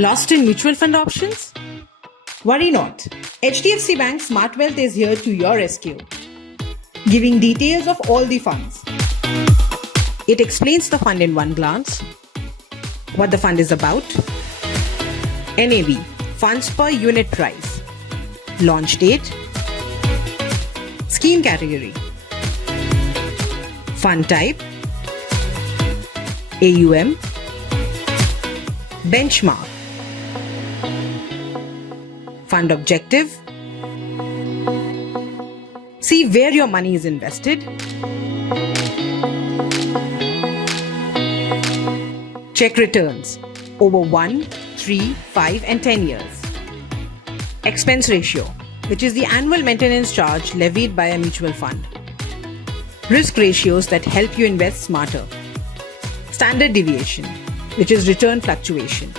Lost in mutual fund options? Worry not. HDFC Bank SmartWealth is here to your rescue, giving details of all the funds. It explains the fund in one glance, what the fund is about, NAV, funds per unit price, launch date, scheme category, fund type, AUM, benchmark, fund objective, see where your money is invested, check returns over 1, 3, 5 and 10 years, expense ratio, which is the annual maintenance charge levied by a mutual fund, risk ratios that help you invest smarter, standard deviation, which is return fluctuation,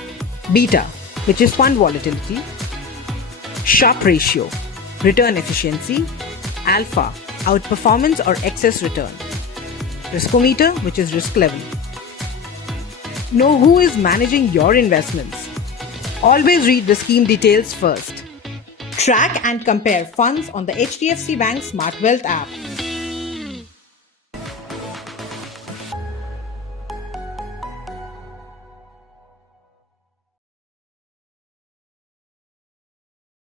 beta, which is fund volatility, Sharpe ratio, return efficiency, alpha, outperformance or excess return, riskometer, which is risk level. Know who is managing your investments. Always read the scheme details first. Track and compare funds on the HDFC Bank SmartWealth app.